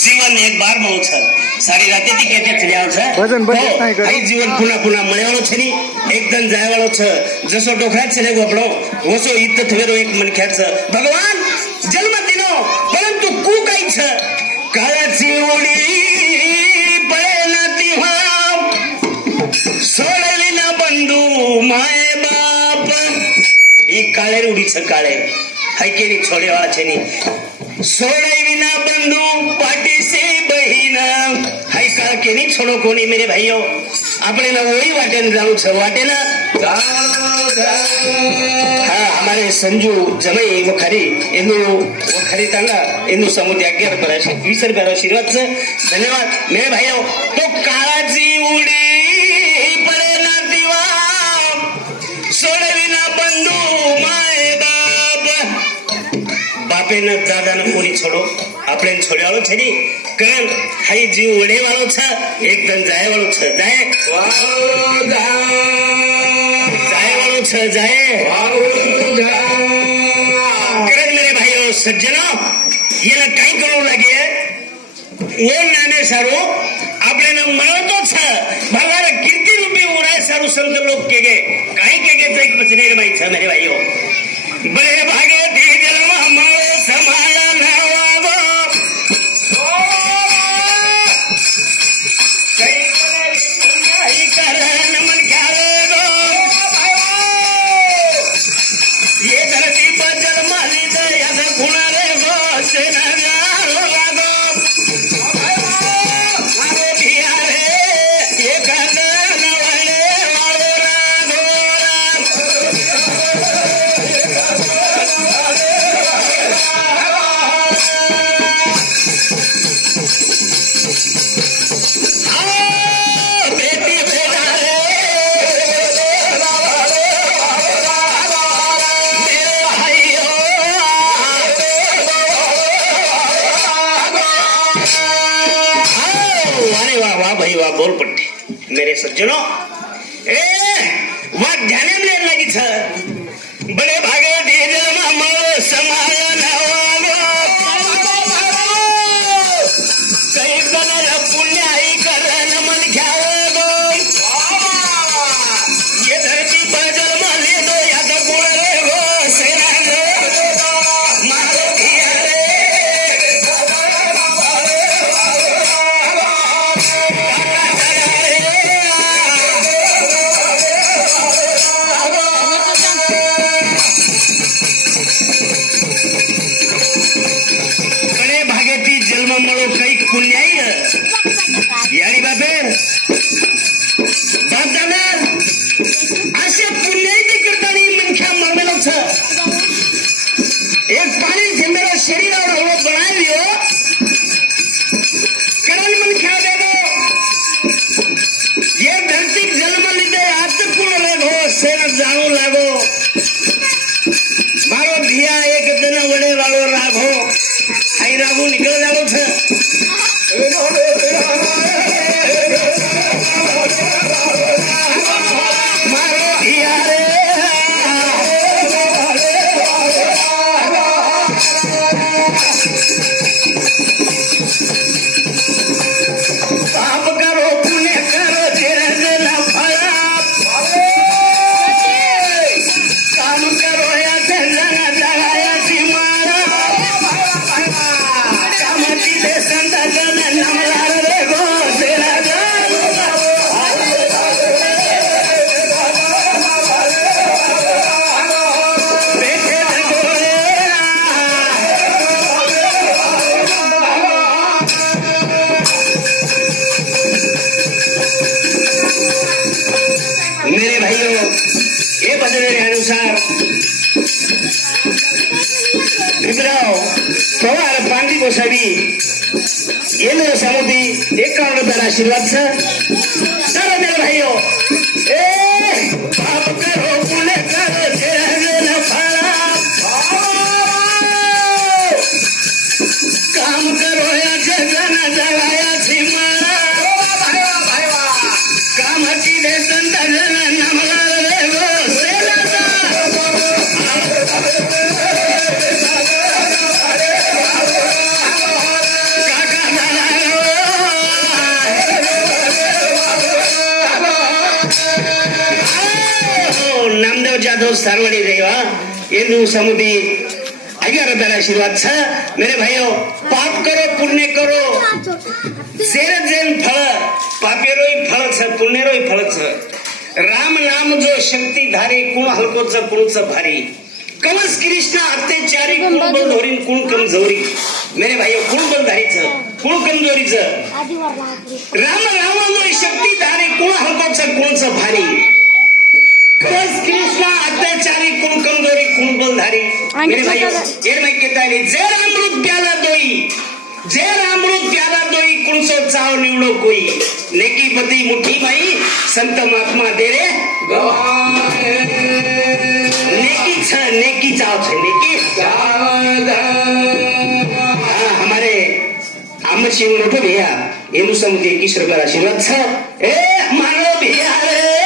જીવન એક બાર મળો છે સારી રાતે થી કે ચલી આવ છે અહીં જીવન પુના પુના મળવાનો છે ની એકદમ જાય વાળો છે જસો ડોખરા છે ને ગોપડો ઓસો ઈત થવેરો એક મન ખ્યાત છે ભગવાન જન્મ દિનો પરંતુ કુ કઈ છે કાળા જીવડી પડે નથી હા સોળવી ના બંધુ માય બાપ ઈ કાળે ઉડી છે કાળે હાઈ કેની છોડે વાળા છે ની सोड़ई ना बंधु पाटी से बहिना हाई काल के नहीं छोड़ो कोनी मेरे भाइयों अपने ना वही वाटे न जाऊं छ वाटे ना हाँ हमारे संजू जमई वो खरी इन्हू वो खरी तांगा इन्हू समुद्र 11 पर 20 रुपया आशीर्वाद से धन्यवाद मेरे भाइयों तो काळाची उडी पडे ना दिवा सोड़ई ना बंधु माय बाप बापे न दादा न कोणी छोडो આપણે છોડ્યાળો છે ની કારણ હાઈ જીવ વડે વાળો છે એકદમ જાય વાળો છે જાય વાળો છે જાય કારણ મેરે ભાઈઓ સજ્જનો એને કઈ કરવું લાગે ઓ નામે સારું આપણે ને મળો તો છે ભગવાન કીર્તિ રૂપી ઉરાય સારું સંત લોક કે કઈ કે તો એક પછી ને ભાઈ છે મેરે ભાઈઓ બરે ભાગે દી જન્મ મળો સમાયા નવાગો કઈ કરે મન ખ્યાલે ये धरती पर जन्म लीधे યદ ગુણરે ગો સેના જારો લાગો મારો પિયારે એ કાંદા નવળે વાળો રાગો बेटी बेटा रे भाई वाह बोल पट्टी मेरे सज्जनों ए वाह ध्याने में लेने लगी था बड़े भागे दीजल मामा समाया कई कलर पुण्य आई कर मन ख्यागो ये धरती पर जन्म ले दो या तो गुण रे गो सेना गो मारो किया रे जन्म मळो कई पुण्याई यारी बापे बाप दादा असे पुण्याई करताना मनख्या मरमेलो छ एक पाणी थेंबेलो शरीरावर हवो बनाव्यो कारण मनख्या देगो ये धरती जन्म लीधे हाथ कुण लेगो सेना जाणू लागो मारो धिया एक दिन वडे वाळो राघो आई राघो निकल जाओ छ मारो धिया रे पाप करो पुण्य करो तेरे ना फला काम करो या चंदना जगाया मारा संत जन नमलार रे गो सेना मेरे भाइयों ये बदले अनुसार विद्राव पवार पांडी गोसावी ये समुदी 51 रुपया आशीर्वाद से चलो मेरे भाइयों ए पाप करो पुण्य करो तेरे न फला काम करो या जगन जगायाची मला कामाची देसन जगन नमला रे गो सेनाचा काका झाला नामदेव जाधव सारवड़ी रेवा ये समुदी अगर बेला आशीर्वाद छ मेरे भाइयों पाप करो पुण्य करो जेर जेन फल पापेरो फल छ पुण्यरो फल छ राम नाम जो शक्ति धारी कुण हलको छ कुण छ भारी कवच कृष्ण अत्याचारी कुण बलधोरी कुण कमजोरी मेरे भाइयों कुण बलधारी छ कुण कमजोरी छ राम नाम जो शक्ति धारी कुण हलको छ कुण छ भारी कवच कृष्ण अत्याचारी कुण कमजोरी कुण बलधारी मेरे भाइयों ये मैं कहता है जेर अमृत प्याला दोई कुणसो चाव निवडो कोई नेकी बदी मुठी माई संत महात्मा दे रे नेकी चाव छे नेकी हमारे आमद सिंह मोटो भैया एनु समुद्र किशोर का आशीर्वाद छ ए मारो भैया रे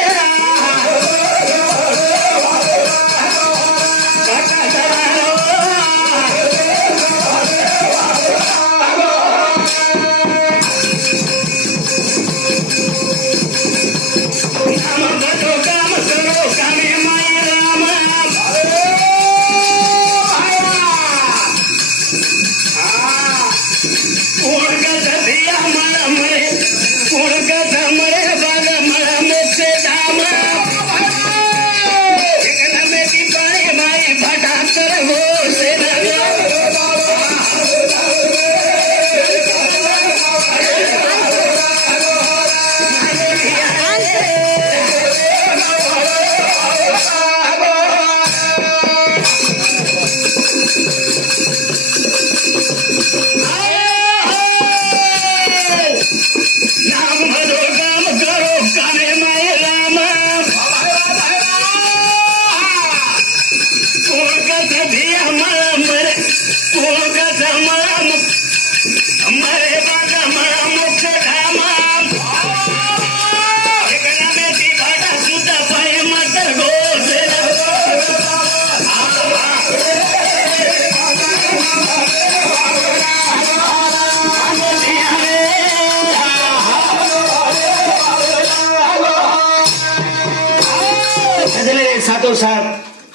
साथों साथ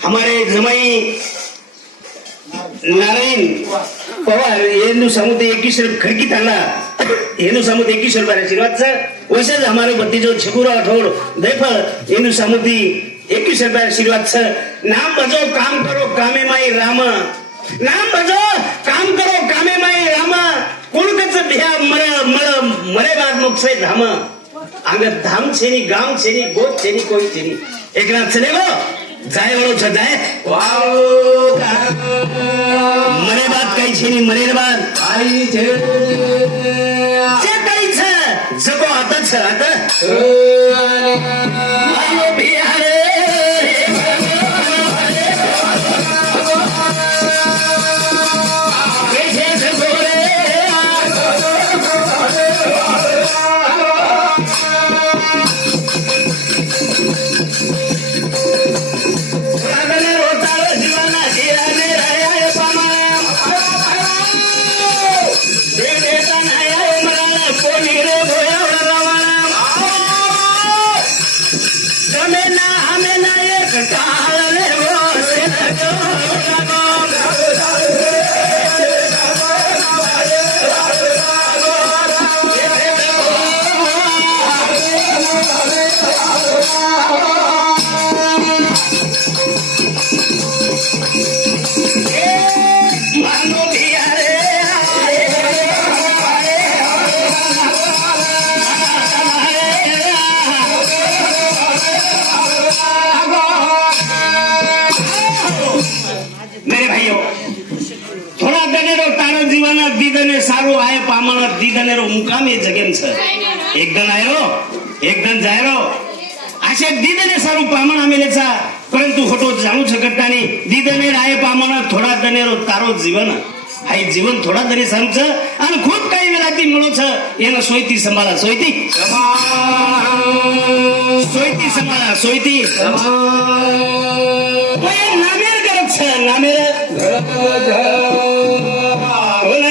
हमारे जमाई नारायण पवार येनु समुद्र एकीश्वर खड़की थाना येनु समुद्र एकीश्वर बारे आशीर्वाद छ वैसे हमारे भतीजो छकुरा राठौड़ देफल येनु समुद्र एकीश्वर बारे आशीर्वाद छ नाम भजो काम करो कामे माई राम नाम भजो काम करो कामे माई राम कोण कच भ्या मरे बाद मोक्षे धाम आगत धाम छेनी गांव छेनी गोत छेनी कोई छेनी एक रात चले गो जाए वालों छ जाए मरे बात कई छेनी मरे बात आई छे जे कई छ जको आता छ आता आयो बिहारे दीदने सारू आए पामण दीदने रो मुकामी जगेन छ एक दन आयो एक दन जायरो अशा दीदने सारू पामण आमेलेचा परंतु होटो जाणू शकतानी दीदने आए पामण थोडा दने रो तारो जीवन हाई जीवन थोडा तरी सांगच आणि खूप काही वेळा ती मिळवच यानं सोयती सांभाळा सोयती सोयती सांभाळा सोयती नामेर करत छ नामेर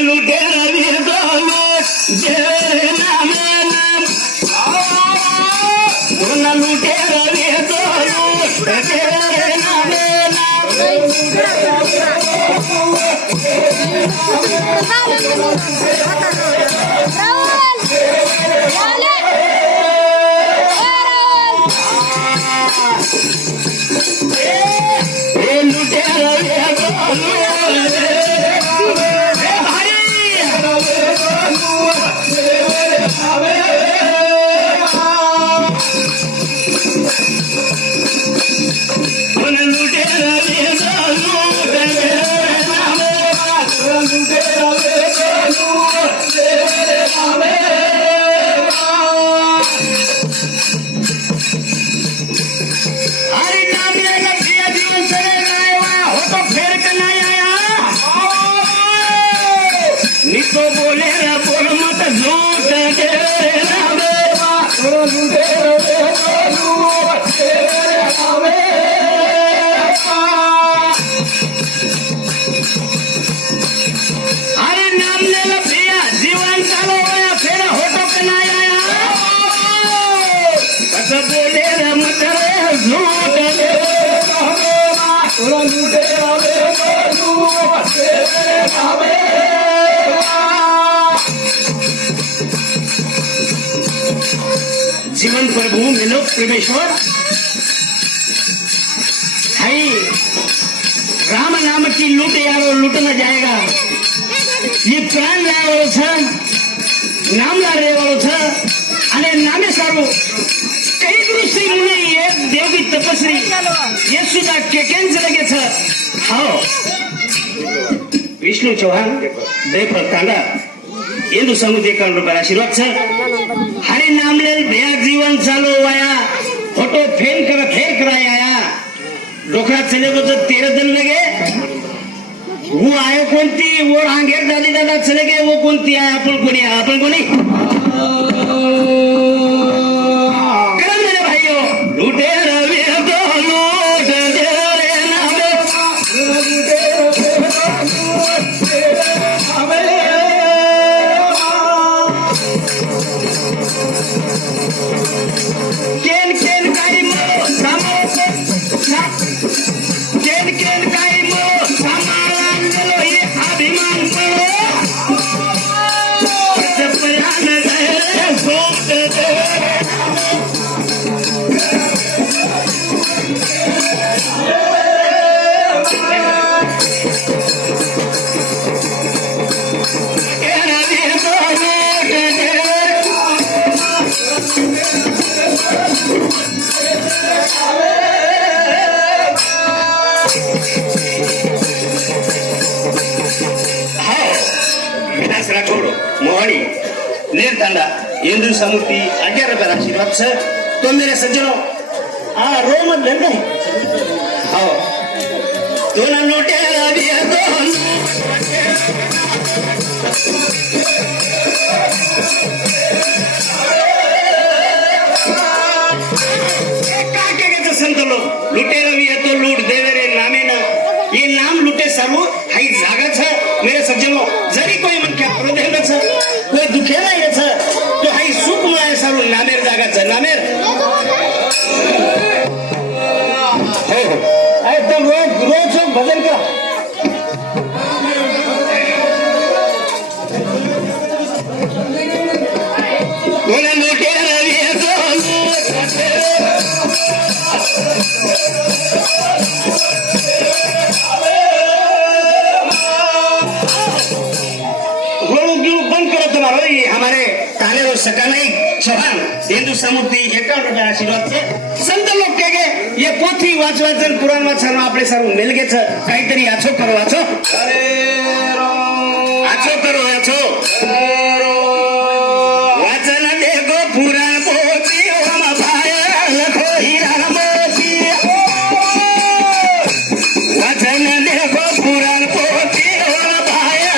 लुटेरा वीर जे नामे लुटेरा वीर जीवन प्रभु मिलो परमेश्वर हाई राम नाम की लूट यारो लूट न जाएगा ये प्राण लावो छ नाम ला रे वालो छ અને નામે સારું કઈ ઋષિ મુનિ એક દેવી તપસ્વી ये सुद्धा केकेंच लगे छ हाओ विष्णु चौहान देवफळ तांडा ಎಂದು ಸಮುದಾಯ ರೂಪಾಯಿ आशीर्वाद छ हरे नाम ले भैया जीवन चालो वाया फोटो फेल कराया आया डोकरा चले गो तो 13 दिन लगे वो आयो कोणती वो आंगेर दादी दादा चले गए वो कोणती आया आपण कोणी करम मेरे भाइयों लूटे रवि तो लूट दे रे नामे केन केन काही मो सामो केन काही मो सामान लो ये अभिमान मो सपना गए सोच दे छोड़ो मोहनी निर्तंडा इंदु समुद्री 11 रुपये आशीर्वाद छ तो मेरे सज्जनों रो मत डर गए आओ तो ना नोटे दिया तो संत लोग लुटे रवि तो लूट देवे रे नामे ना ये नाम लुटे सारू हाई जागा छ मेरे सज्जनों जरी कोई मन क्या क्रोधेल छ कोई दुखेला ये छ तो हाई सुख मळाय सारू नामेर जागा छ नामेर हो एकदम रोज भजन करा बोले लुटे रवि तो हमारे ताने और सकानाई चौहान हिंदू समुद्री 51 रुपये आशीर्वाद से संत लोग कह गए ये पोथी वाचन पुराण वाचन आपले सारू मिल गए छ काहीतरी आछो करो आछो करो आछो वाचन देखो पुराण पोथी हम भाया लखो हीरा मोती वाचन देखो पुराण पोथी हम भाया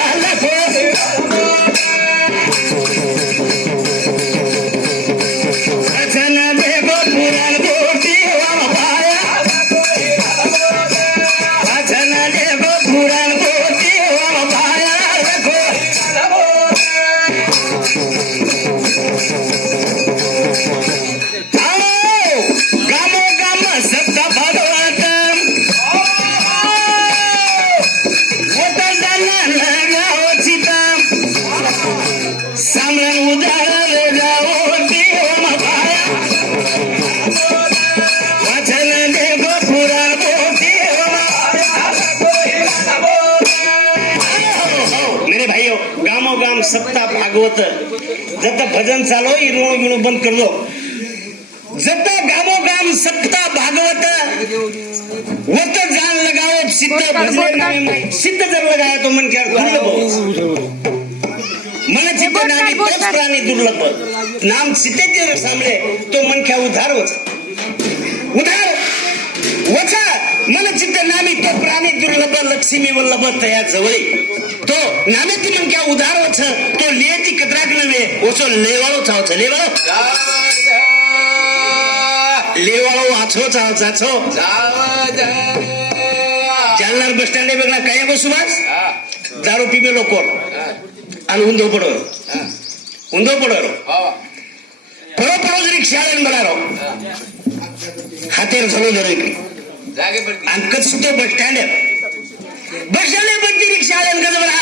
गामोगाम सप्ताह भागवत जत भजन चालो इरणो गिणो बंद कर दो जत गामोगाम सप्ताह भागवत वत जान लगाओ सिद्ध भजने में सिद्ध जर लगाया तो मन क्या दुर्लभ मन चित्त नामी तोच प्राणी दुर्लभ नाम सिद्धे जर सामले तो मन क्या उधार उधार वचा मन चित्त नामी तो प्राणी दुर्लभ लक्ष्मी वल्लभ तया जवळी तो नामे ती मन क्या उधार वच तो लेती कतराक नवे ओसो लेवाळो चावच लेवाळो वाचो चावचाचो जालनार बस स्टँड वेगळा काय बसुवास दारू पिबे लोकोर आणि उंदो पडोर परो रिक्षा बरारो हातेर झालो जरो आणि कस तो बस स्टँड बदली रिक्षा कस बरा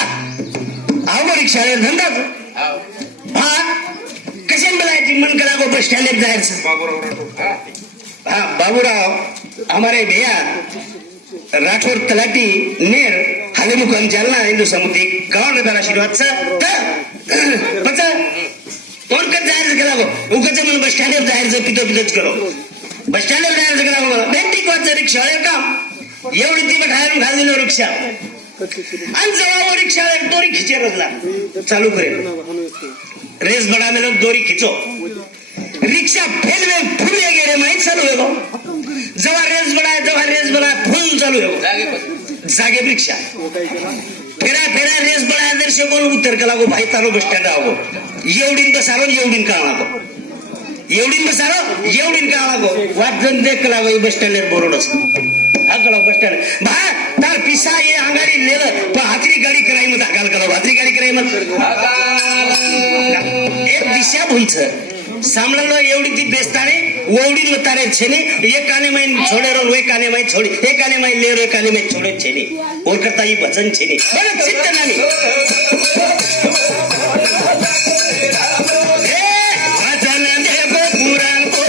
आव रिक्षा धंदा हा कशाने बोलायची मन करा बस स्टँड जायचं हाँ बाबूराव हमारे भैया राठौर तलाटी नेर हाले मुकाम जालना हिंदू समुद्री गाँव ने तारा आशीर्वाद सा पचा और कद जाहिर करा को उकचे मन बस स्टँड जाहिर से पितो करो बस स्टँड जाहिर करा को बेंटी को रिक्षा काम एवढी ती बाहेरून घाल दिलो रिक्षा आणि जवळ रिक्षा दोरी खिचे रजला चालू करेल रेस बड़ा में लोग दोरी खिंचो रिक्शा फेल में फुल गेले माहित चालू है जवा रेस बड़ा फुल चालू है जागे रिक्शा फेरा रेस बड़ा दर्शे कोण उत्तर कला गो भाई तालो बस स्टँड आवो एवढीन बसारो एवढीन का लागो एवढीन का लागो वाटन देख लागो बस स्टँड बोरोडस हाकलो बस स्टँड भा तार पिसा ये अंगारी लेलं पण हातरी गाडी कराई मत हाकाल कला हातरी गाडी कराई मत एक दिशा भूलचं सामळलो एवढी ती बेस्ताने ओवडी मतारे छेने एक काने में छोड़े रो एक काने में छोड़ी एक काने में ले रो एक काने में छोड़े छेने और करता ये भजन छेने बड़ा चित्त नानी भजन देव पुराण को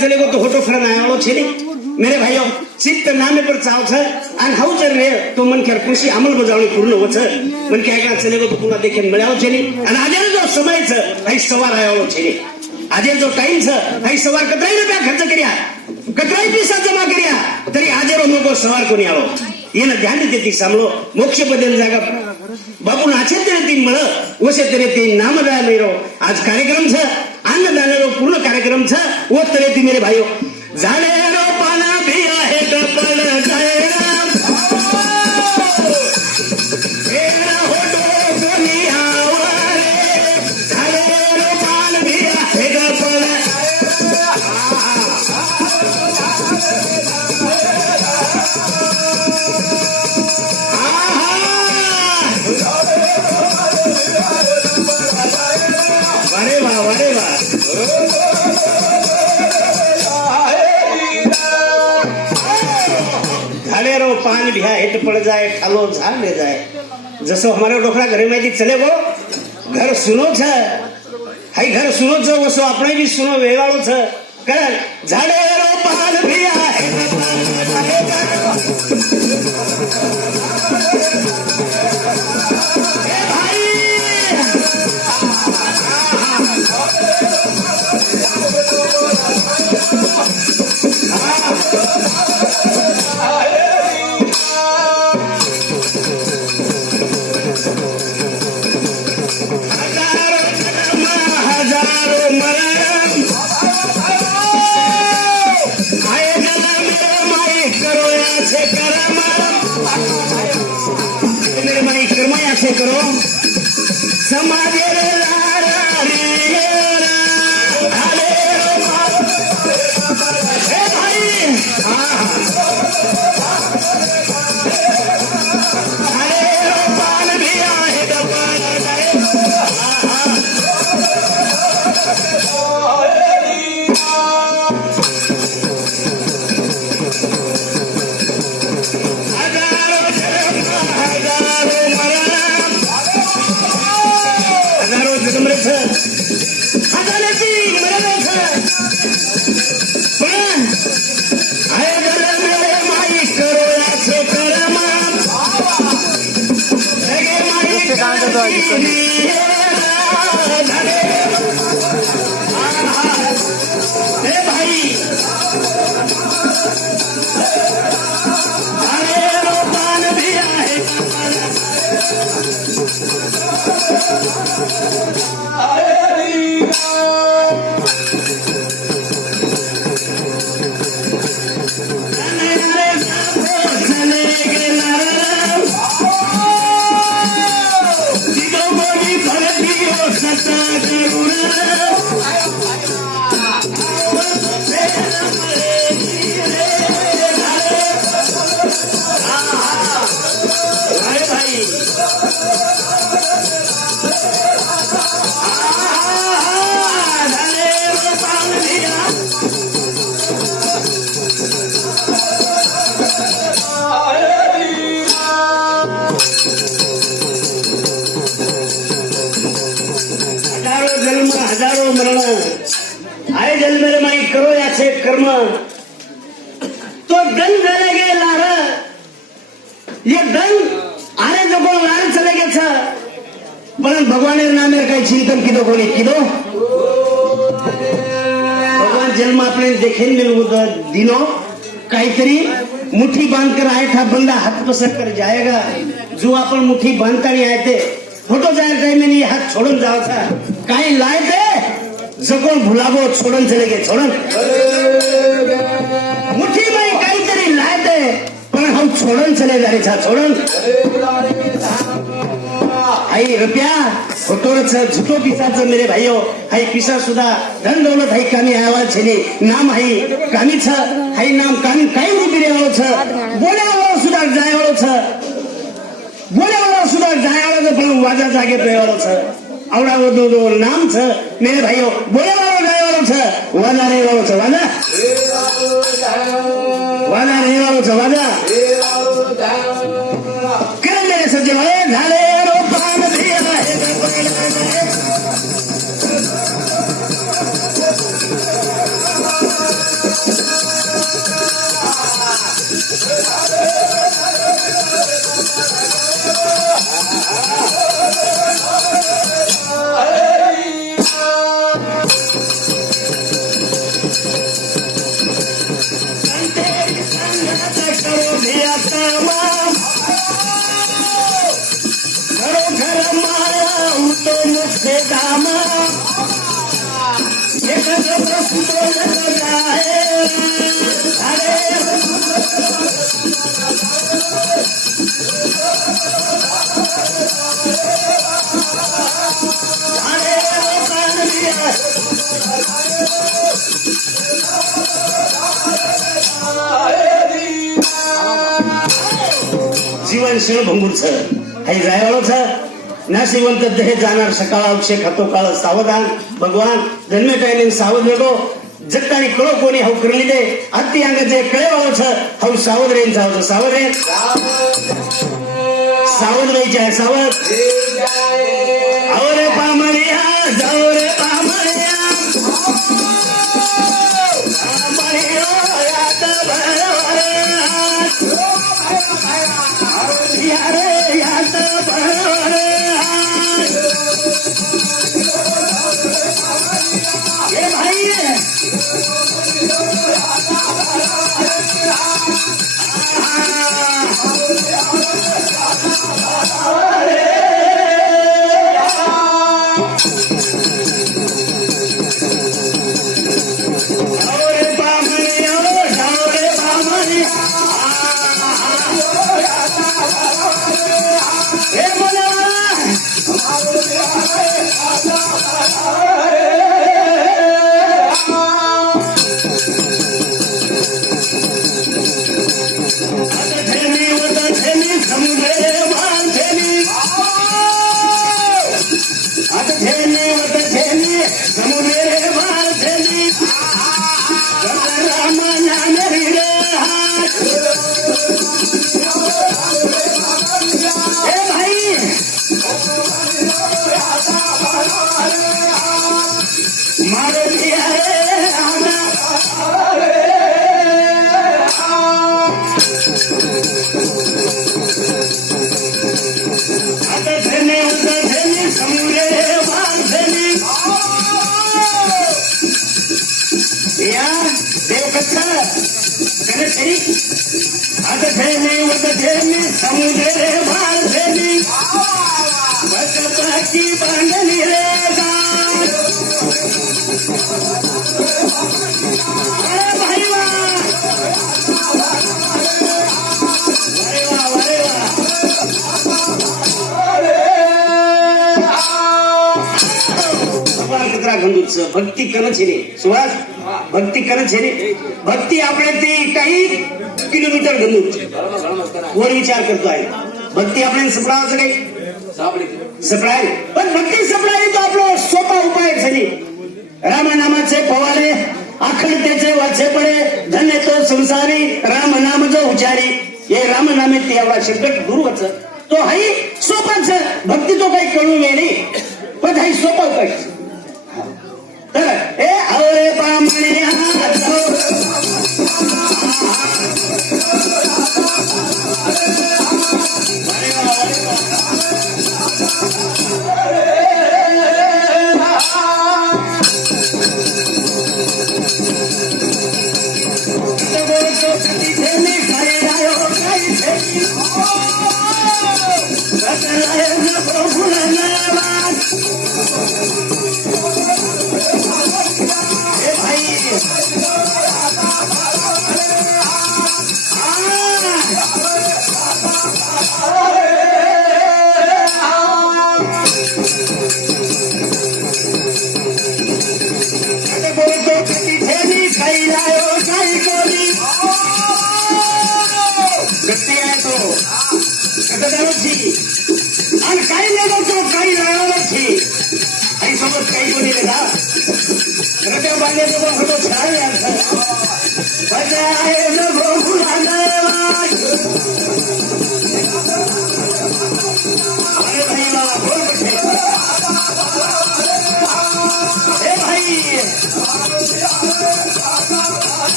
चलेगो तो होटो फ्रन आयो छेले मेरे भाइयों चित्त नामे पर चाव छ अन हाउ जर रे तो मन के खुशी अमल बजावणी पूर्ण होछ मन के का चलेगो तो पुन्हा देखेन मिळाव छेले अन आजे जो समय छ आई सवार आयो छेले आजे जो टाइम छ आई सवार कतराई रुपया खर्च कर्या कतराई पैसा जमा कर्या तरी आजे रो मोको सवार कोनी आलो येन ध्यान देती सामलो मोक्ष बदल जागा बापू नाचे तेरे तीन मळ ओसे तेरे तीन नामदाय मेरो आज कार्यक्रम छ अन्नदानारो पूर्ण कार्यक्रम छ वो तरे ती मेरे भाइयों झाडे रोपाना भी आहे कपल जायना हेरा होतो कोणी आवारे झाडे रोपाना भी आहे कपल अरे वा झाड़े रो पान भिया हेठ पड़ जाए ठालो झाड़ ले जाए जसो हमारे डोखरा घरे में जी चले वो घर सुनो छ हाई घर सुनो छ वसो अपने भी सुनो वेवाळो छ कर झाड़े रो पान भिया से करो समाजे हजारों मरण आए जल मेरे माई करो या छे कर्म तो दन चलेगे लार ये दन आरे जो को लार चलेगे छ पण भगवान नामे काही चिंतन किदो कोणी किदो भगवान जन्म अपने देखेन में दिनो काहीतरी मुट्ठी बांध कर आया था बंदा हाथ पसर कर जाएगा जो अपन मुट्ठी बांधता नहीं आए थे फोटो जाए टाइम में हाथ छोड़न जाओ था कहीं लाए थे जकोन भुलागो छोड़न चले गए छोड़न मुट्ठी में कहीं तेरी लाए थे पर हम छोड़न चले जा रहे था छोड़न आई रुपया फोटो झूठो पिसा मेरे भाइयों हाई पिसा सुधा धन दौलत हाई कामी आया छे नाम हाई कामी छ हाई नाम कामी कहीं नहीं बिरे वालो छ बोले वालो सुधा जाए वालो छ बोले वाला सुधा जाए वाला तो वाजा जागे पे वाला छ औरा वो दो नाम छ मेरे भाइयों बोले वाला जाए वाला छ वाजा रे वाला छ वाजा रे वाला छ वाजा कर मेरे सजे वाले झाले रो पान दिया है जीवन शिव भंगुर छ हाई जायवाळो छ नाशिवंत देह जाणार सकाळ अभिषेक हातो काळ सावधान भगवान जन्मे टाइम सावध वेगो जगतानी कळो कोणी हाऊ करली दे अति अंग जे कळेवाळो छ हाऊ सावध रेन जाव सावध रेन सावध व्हायचे आहे सावध आवरे पामळिया जाओ रे पामळिया पामळिया यात भरवरे यारे यात भरवरे ये भाई भक्ती करण छे सुहास भक्ती करण छे भक्ती આપણે તે કઈ કિલોમીટર ગંદુ वर विचार करतो आहे भक्ती આપણે સપડાવ છે સપડાય પણ ભક્તિ સપડાય તો આપણો સોપા ઉપાય છે રામ નામાचे पवारे आखडतेचे वाचे पडे धन्य तो संसारी राम नाम जो उच्चारी हे राम नामे ते एवढा शब्द गुरुवच तो हाई सोपाच भक्ती तो काही कळू नाही पण हाई सोपा उपाय ए आवरे पामणिया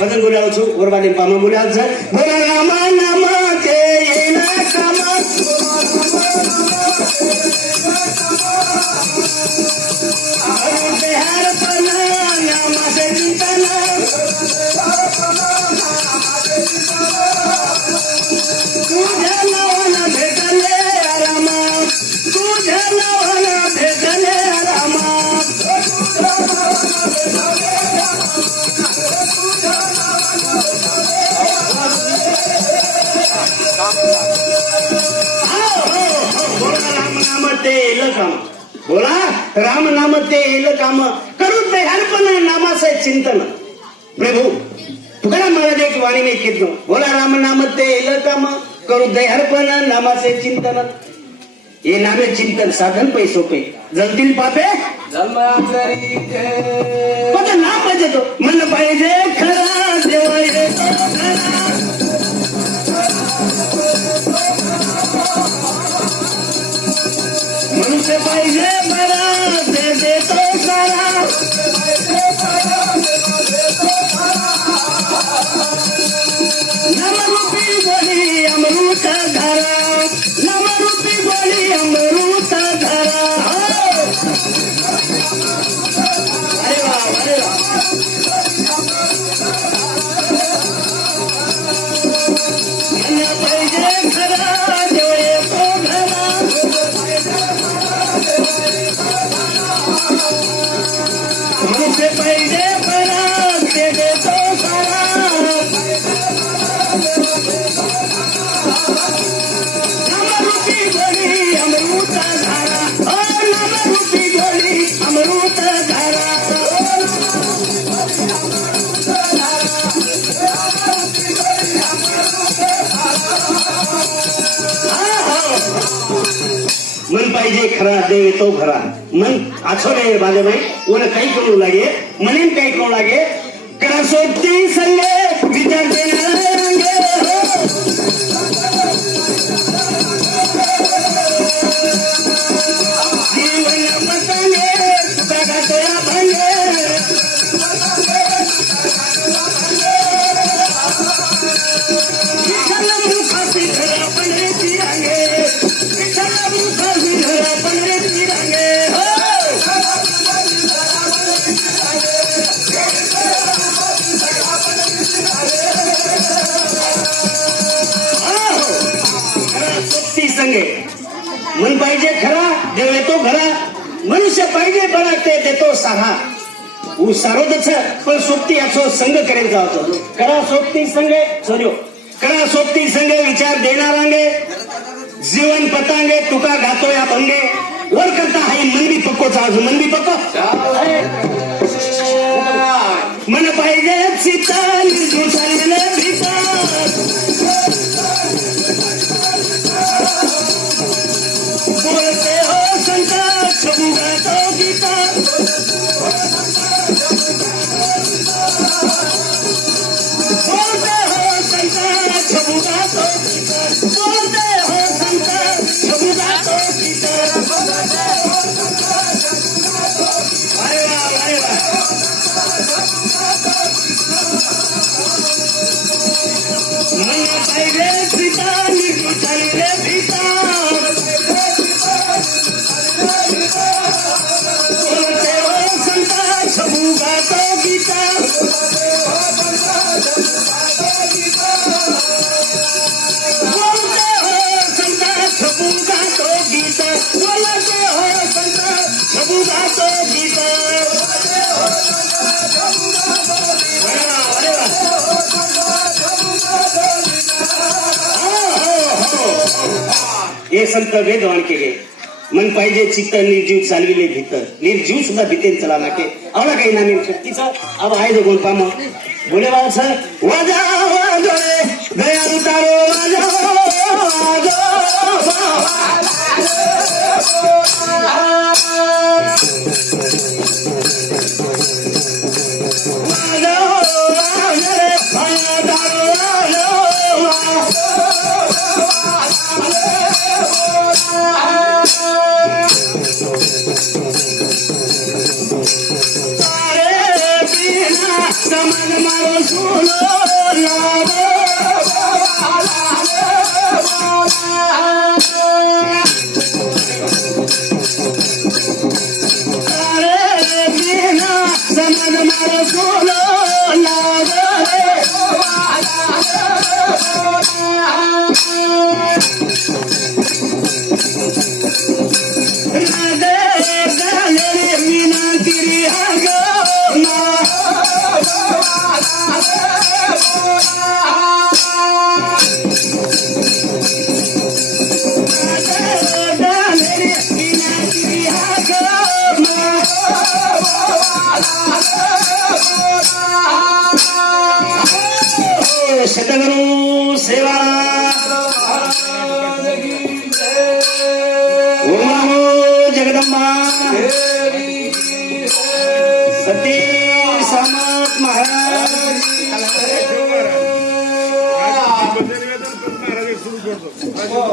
भजन बोलाव છું ઓરવાની પામા બોલાવ છે બોલા રામા નામ કે એના કામા હર પના નામ સે ચિંતના तुझ्या नावाला भेटले रामा तुझ्या नावाला भेटले रामा बोला राम नाम ते काम करू ते हरपण नामाचे चिंतन प्रभू तुकाराम महाराज एक वाणी में कीधुं बोला राम नाम ते काम करू दयार्पण नामाचे चिंतन हे नामे चिंतन साधन पै सोपे जलतील पापे पण नाम म्हणजे तो म्हणलं पाहिजे खरा देवा येतो खरा. मनुष्य पाहिजे बरा ते देतो सारा. नमरूपी बोली अमृत धारा नमरूपी बोली अमृत धारा. अरे वा अरे वा. म्हणलं पाहिजे खरा देव येतो घरा. मनुष्य पाहिजे बरा ते देतो सारा. नमरूपी गोळी अमृत धारा नमरूपी गोळी अमृत धारा. मन पाहिजे खरा देव येतो खरा. मन आछोडे बाजे बाई ओला काही करू लागे म्हणेन काही करू लागे करा सोबती संगे विचार देणार रंगे. जीवन पतंगे तुका तोया भांगे. विठ्ठल मुखासी घरा पडे तिरंगे विठ्ठल मुखासी घरा पडे तिरंगे. सोबती संगे मन पाहिजे खरा देव येतो घरा. मनुष्य पाहिजे बरा ते देतो सारा. હું સારો જ છે પણ સોબતી આછો સંગ કરી જાવ છો. કરા સોબતી સંગે સોર્યો કરા સોબતી સંગે વિચાર દેનારાંગે જીવન પતાંગે ટૂંકા ગાતો યા ભંગે वर करता हाई मन बी पक्को चालू मन बी पक्को. मन पाहिजे सीता निर्जू चालले भीता. बोलते हो संत छबुगा तो गीता. बोलते हो संत छबुगा तो गीता. बोलते हो संत छबुगा तो गीता. अरे वाह अरे वाह. मन पाहिजे सीता निर्जू चालले भीता. बोलते हो संत छबुगा तो गीता. बोलते हो संत छबुगा तो गीता. बोलते हो संत छबुगा तो गीता. अरे वाह. हे संत वेदवान केले. मन पाहिजे चित्त निर्जीव चालविले भीतर निर्जीव सुद्धा भीतेन चला नाके आवडा काही नामी शक्तीचा अब आहे जो गोलपा मग बोलेवाल सर वाजा वाजोळे दया उतारो वाजा वाजो. समन मारो सुनो लाडो. अरे बिना समन मारो सुनो लाडो. राधे गाले मीना गिरी हागो ना. शतगुरु सेवा